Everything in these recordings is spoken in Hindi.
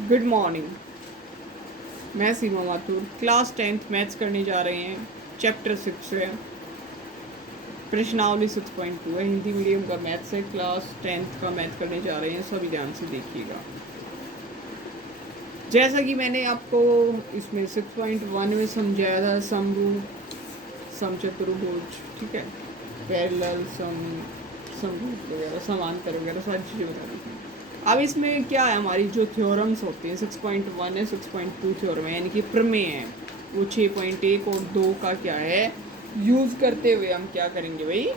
Good morning. मैं सीमा माथुर क्लास 10th मैथ्स करने जा रहे हैं। चैप्टर 6 है, प्रश्नावली 6.2 है। हिंदी मीडियम का मैथ्स है। क्लास 10th का मैथ करने जा रहे हैं, सभी ध्यान से देखिएगा। जैसा कि मैंने आपको इसमें 6.1 में समझाया था, समरूप, समचतुर्भुज, ठीक है, पैरेलल, समरूप वगैरह, समांतर वगैरह सारी चीज़ें बता दी थी। अब इसमें क्या है, हमारी जो थ्योरम्स होती हैं 6.1 है, 6.2 थ्योरम है, यानी कि प्रमेय है, वो 6.1 और 2 का क्या है, यूज़ करते हुए हम क्या करेंगे भाई,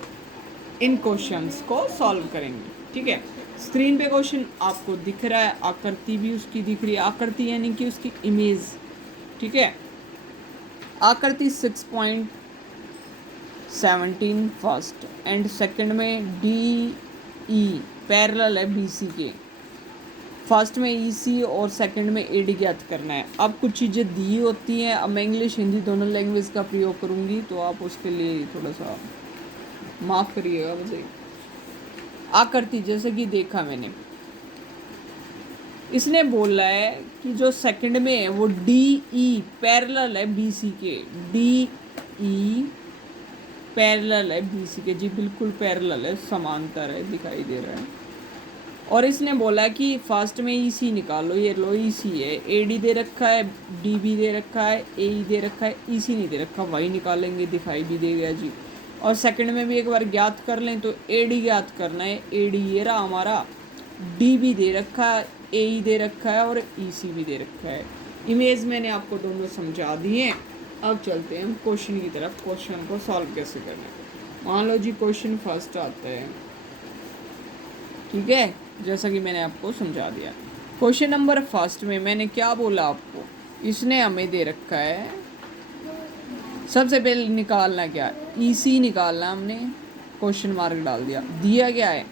इन क्वेश्चंस को सॉल्व करेंगे। ठीक है, स्क्रीन पे क्वेश्चन आपको दिख रहा है, आकृति भी उसकी दिख रही है। आकृति यानी कि उसकी इमेज, ठीक है। आकृति 6.17 फर्स्ट एंड सेकंड में डी ई पैरेलल है बी सी के। फर्स्ट में ई सी और सेकंड में ए डी ज्ञात करना है। अब कुछ चीज़ें दी होती हैं, अब मैं इंग्लिश हिंदी दोनों लैंग्वेज का प्रयोग करूँगी, तो आप उसके लिए थोड़ा सा माफ़ करिएगा मुझे। आकृति जैसे कि देखा मैंने, इसने बोला है कि जो सेकंड में है वो डी ई पैरेलल है बी सी के। डी ई पैरेलल है बी सी के, जी बिल्कुल पैरेलल है, समांतर है, दिखाई दे रहा है। और इसने बोला कि फर्स्ट में ई सी निकालो, ये लो ई सी है, ए डी दे रखा है, डी बी दे रखा है, ए ई दे रखा है, ई सी नहीं दे रखा, वही निकालेंगे, दिखाई भी देगा जी। और सेकंड में भी एक बार ज्ञात कर लें, तो ए डी ज्ञात करना है। ए डी ये रहा हमारा, डी बी दे रखा है, ए ई दे रखा है और ई सी भी दे रखा है। इमेज मैंने आपको दोनों समझा दिए हैं। अब चलते हैं हम क्वेश्चन की तरफ, क्वेश्चन को सॉल्व कैसे करना है। मान लो जी क्वेश्चन फर्स्ट आता है, ठीक है, जैसा कि मैंने आपको समझा दिया। क्वेश्चन नंबर फर्स्ट में मैंने क्या बोला आपको, इसने हमें दे रखा है, सबसे पहले निकालना क्या, ई सी निकालना, हमने क्वेश्चन मार्क डाल दिया। दिया क्या है,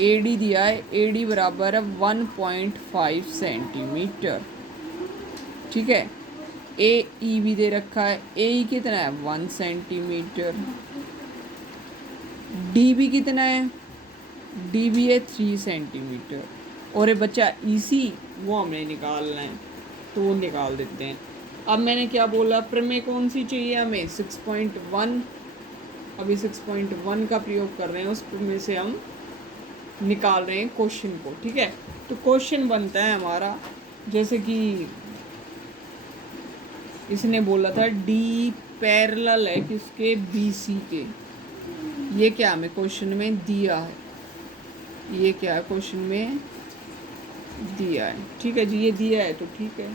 ए डी दिया है, ए डी बराबर है 1.5 सेंटीमीटर, ठीक है। ए ई भी दे रखा है, ए ई कितना है 1 सेंटीमीटर, डी बी कितना है, डी बी है 3 सेंटीमीटर, और ये बच्चा ई सी वो हमें निकालना है, तो वो निकाल देते हैं। अब मैंने क्या बोला, प्रमेय कौन सी चाहिए हमें, 6.1। अभी 6.1 का प्रयोग कर रहे हैं, उस प्रमेय से हम निकाल रहे हैं क्वेश्चन को, ठीक है। तो क्वेश्चन बनता है हमारा, जैसे कि इसने बोला था डी पैरेलल है किसके, बी सी के। ये क्या हमें क्वेश्चन में दिया है, ये क्या है क्वेश्चन में दिया है, ठीक है जी, ये दिया है तो ठीक है।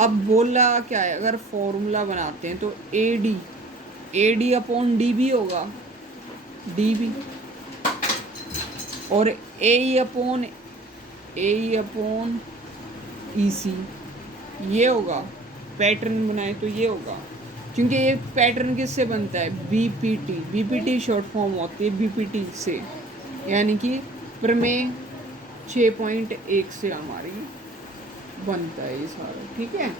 अब बोला क्या है, अगर फॉर्मूला बनाते हैं तो A D upon D B होगा, डी बी, और ए ई अपॉन ई सी, ये होगा। पैटर्न बनाए तो ये होगा, क्योंकि ये पैटर्न किससे बनता है, B P T. B P T short form होती है बी पी टी से, यानी कि प्रमेय 6.1 से हमारी बनता है ये सारा, ठीक है।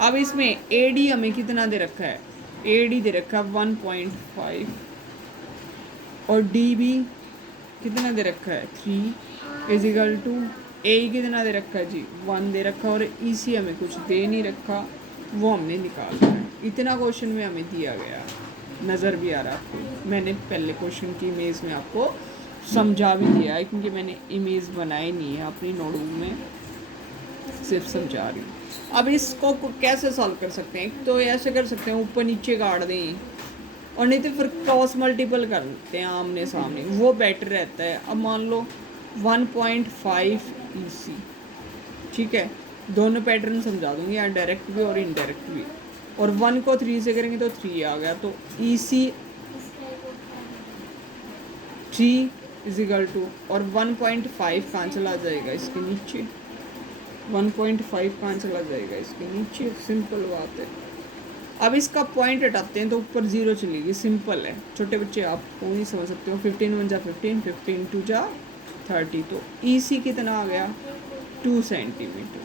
अब इसमें ए डी हमें कितना दे रखा है, ए डी दे रखा है 1.5, और डी बी कितना दे रखा है 3 इजिकल टू, ए कितना दे रखा है जी 1 दे रखा है, और ई सी हमें कुछ दे नहीं रखा, वो हमने निकालना है। इतना क्वेश्चन में हमें दिया गया, नज़र भी आ रहा है आपको। मैंने पहले क्वेश्चन की इमेज में आपको समझा भी दिया है, क्योंकि मैंने इमेज बनाई नहीं है अपनी नोटबुक में, सिर्फ समझा रही हूँ। अब इसको कैसे सॉल्व कर सकते हैं, तो ऐसे कर सकते हैं, ऊपर नीचे काट दें, और नहीं तो फिर क्रॉस मल्टीपल कर देते हैं आमने सामने, वो बेटर रहता है। अब मान लो 1.5 ई सी, ठीक है, दोनों पैटर्न समझा दूंगी, यहाँ डायरेक्ट भी और इनडायरेक्ट भी। और 1 को 3 से करेंगे तो 3 आ गया, तो ई सी 3 इजिकल टू, और 1.5 कहाँ चला जाएगा इसके नीचे, 1.5 कहाँ चला जाएगा इसके नीचे, सिंपल बात है। अब इसका पॉइंट हटाते हैं तो ऊपर 0 चलेगी, सिंपल है, छोटे बच्चे आप को नहीं समझ सकते हो। 15 1 जा 15, 15 2 जा 30, तो ई सी कितना आ गया 2 सेंटीमीटर।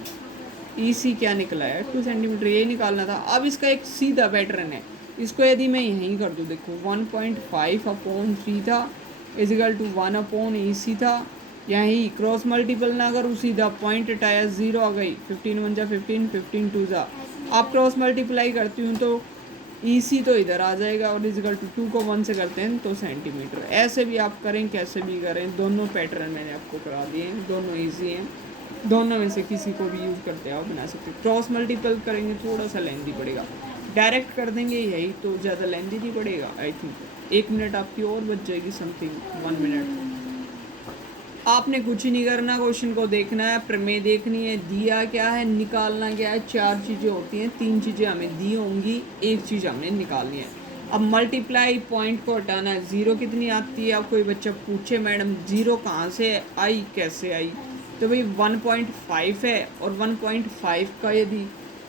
ई सी क्या निकला है 2 सेंटीमीटर, ये निकालना था। अब इसका एक सीधा पैटर्न है, इसको यदि मैं यहीं कर दूँ, देखो 1.5 अपॉन 3 था इजिकल टू 1 अपॉन ई सी था, यही क्रॉस मल्टीपल ना करूँ, सीधा पॉइंट हटाया, 0 आ गई, 15 1 जा 15, 15 2 जा। आप क्रॉस मल्टीप्लाई करती हूँ तो ईसी तो इधर आ जाएगा और इजिकल टू 2 को 1 से करते हैं तो सेंटीमीटर। ऐसे भी आप करें, कैसे भी करें, दोनों पैटर्न मैंने आपको करा दिए हैं, दोनों ईजी हैं, दोनों में से किसी को भी यूज़ करते आप बना सकते। क्रॉस मल्टीपल करेंगे थोड़ा सा लेंदी पड़ेगा, डायरेक्ट कर देंगे यही तो ज़्यादा लेंदी नहीं पड़ेगा। आई थिंक 1 मिनट आपकी और बच जाएगी, समथिंग 1 मिनट। आपने कुछ ही नहीं करना, क्वेश्चन को देखना है, प्रमेय देखनी है, दिया क्या है, निकालना क्या है। 4 चीज़ें होती हैं, 3 चीज़ें हमें दी होंगी, 1 चीज़ हमने निकालनी है। अब मल्टीप्लाई पॉइंट को हटाना है, 0 कितनी आती है। अब कोई बच्चा पूछे मैडम 0 कहाँ से आई, कैसे आई, तो भाई 1.5 है और 1.5 का यदि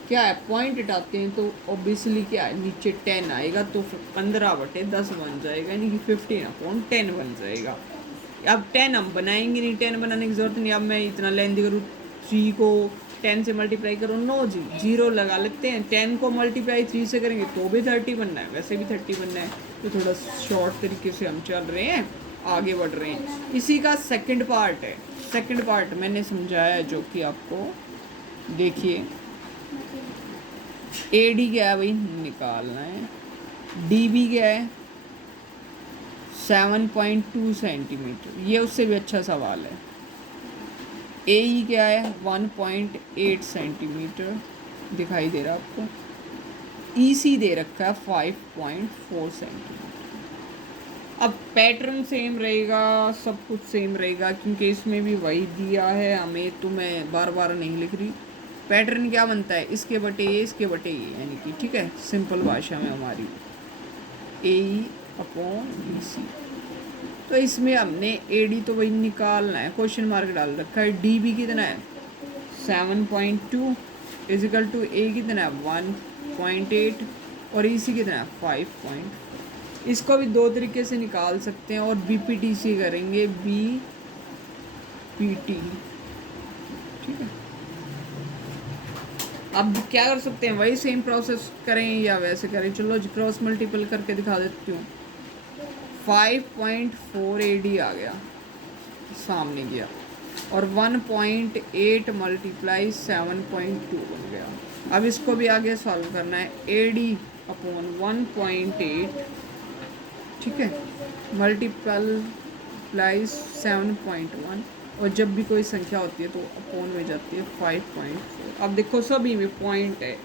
क्या है पॉइंट हटाते हैं तो ऑब्वियसली क्या है नीचे 10 आएगा, तो 15/10 बन जाएगा, यानी कि 15/10 बन जाएगा। अब 10 हम बनाएंगे नहीं, 10 बनाने की ज़रूरत नहीं। अब मैं इतना लेंदी करूँ, 3 को 10 से मल्टीप्लाई करो, नो जी, 0 लगा लेते हैं। 10 को मल्टीप्लाई 3 से करेंगे तो भी 30 बनना है, वैसे भी 30 बनना है, तो थोड़ा शॉर्ट तरीके से हम चल रहे हैं, आगे बढ़ रहे हैं। इसी का सेकंड पार्ट है, सेकंड पार्ट मैंने समझाया है जो कि आपको देखिए। ए डी क्या है भाई, निकालना है। डी बी क्या है, 7.2 सेंटीमीटर, ये उससे भी अच्छा सवाल है। ए ई क्या है, 1.8 सेंटीमीटर, दिखाई दे रहा है आपको। ई सी दे रखा है 5.4 सेंटीमीटर। अब पैटर्न सेम रहेगा, सब कुछ सेम रहेगा, क्योंकि इसमें भी वही दिया है हमें, तो मैं बार बार नहीं लिख रही। पैटर्न क्या बनता है, इसके बटे ये, इसके बटे ये, यानी कि ठीक है, सिंपल भाषा में हमारी A/BC। तो इसमें हमने AD तो वही निकालना है, क्वेश्चन मार्क डाल रखा है। DB कितना है, 7.2 इजिकल टू A कितना है, 1.8 और EC कितना है, 5. इसको भी दो तरीके से निकाल सकते हैं और BPT से करेंगे, BPT, ठीक है। अब क्या कर सकते हैं, वही सेम प्रोसेस करें या वैसे करें। चलो क्रॉस मल्टीपल करके दिखा देती हूँ। 5.4 AD आ गया, सामने गया, और 1.8 मल्टीप्लाई 7.2 बन गया। अब इसको भी आगे सॉल्व करना है। AD/1.8, ठीक है, मल्टीप्लाई 7.1, और जब भी कोई संख्या होती है तो अपॉन में जाती है 5.4। अब देखो सभी में पॉइंट है,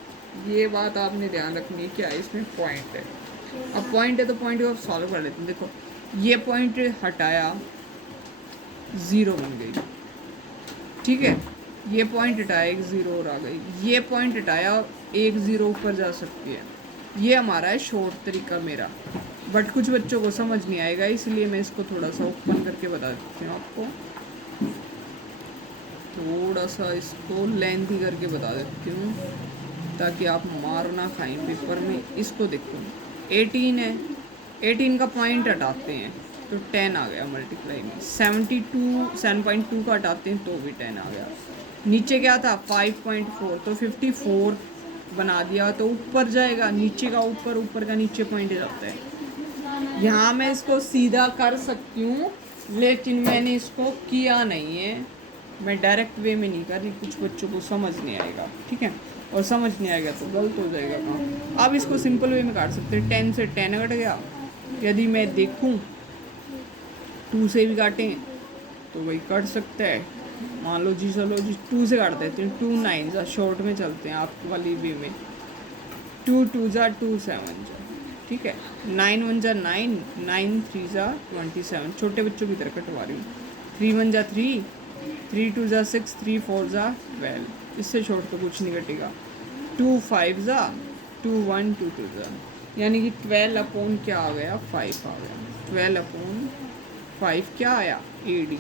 ये बात आपने ध्यान रखनी है, क्या है इसमें पॉइंट है। अब पॉइंट है तो पॉइंट को आप सॉल्व कर लेते हैं। देखो ये पॉइंट हटाया, 0 बन गई, ठीक है। ये पॉइंट हटाया, एक 0 और आ गई। ये पॉइंट हटाया, एक 0 ऊपर जा सकती है। ये हमारा है शॉर्ट तरीका मेरा, बट कुछ बच्चों को समझ नहीं आएगा, इसलिए मैं इसको थोड़ा सा ओपन करके बता देती हूँ आपको, थोड़ा सा इसको लेंथी करके बता देती हूँ ताकि आप मार ना खाएं पेपर में। इसको देखो, 18 है, 18 का पॉइंट हटाते हैं तो 10 आ गया मल्टीप्लाई में। 7.2 का हटाते हैं तो भी 10 आ गया। नीचे क्या था 5.4, तो 54 बना दिया, तो ऊपर जाएगा, नीचे का ऊपर, ऊपर का नीचे पॉइंट जाता है। यहाँ मैं इसको सीधा कर सकती हूँ, लेकिन मैंने इसको किया नहीं है, मैं डायरेक्ट वे में नहीं कर रही, कुछ बच्चों को समझ नहीं आएगा, ठीक है, और समझ नहीं आएगा तो गलत हो जाएगा काम। अब इसको सिंपल वे में काट सकते हैं। 10 से 10 कट गया। यदि मैं देखूं 2 से भी काटें तो वही कट सकता है। मान लो जी, चलो जी 2 से काट देते हैं। 2 9 जा, शॉर्ट में चलते हैं आप वाली वे में। 2 2 जा 2 7 जा, ठीक है। 9 1 जा 9, 9 3 जा 27, छोटे बच्चों की तरह कटवा रही हूँ। 3 1 जा 3, 3 2 जा 6, 3 4 जा 12, इससे छोड़ तो कुछ नहीं कटेगा। 2 5 जा 2 1 2 2 जा, यानी कि 12 अपॉन क्या आ गया, 5 आ गया। 12 अपॉन 5 क्या आया, AD।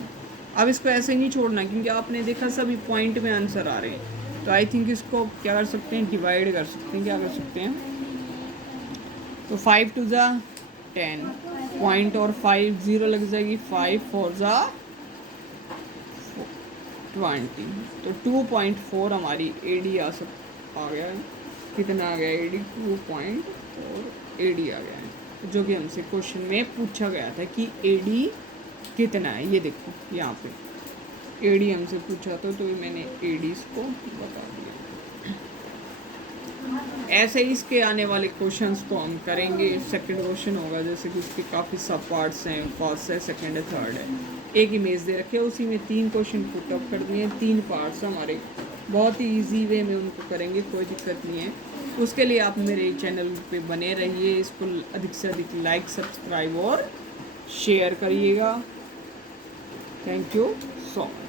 अब इसको ऐसे नहीं छोड़ना, क्योंकि आपने देखा सभी पॉइंट में आंसर आ रहे हैं, तो आई थिंक इसको क्या कर सकते हैं, डिवाइड कर सकते हैं। क्या कर सकते हैं, तो 5 2 जा 10, पॉइंट और 5 0 लग जाएगी। 5 4 जा 20, तो 2.4 हमारी AD आ गया है। कितना आ गया AD, 2.4 AD आ गया है, जो कि हमसे क्वेश्चन में पूछा गया था कि AD कितना है। ये देखो यहाँ पे एडी हमसे पूछा तो मैंने एडीज को बता दिया। ऐसे ही इसके आने वाले क्वेश्चंस को हम करेंगे। सेकंड क्वेश्चन होगा, जैसे कि उसके काफ़ी सब पार्ट्स हैं, फर्स्ट है, सेकंड है, थर्ड है। एक इमेज दे रखे है, उसी में 3 क्वेश्चन पुटअप कर दिए हैं, 3 पार्ट्स हमारे। बहुत ही ईजी वे में उनको करेंगे, कोई दिक्कत नहीं है। उसके लिए आप मेरे चैनल पे बने रहिए, इसको अधिक से अधिक लाइक, सब्सक्राइब और शेयर करिएगा। Thank you so much.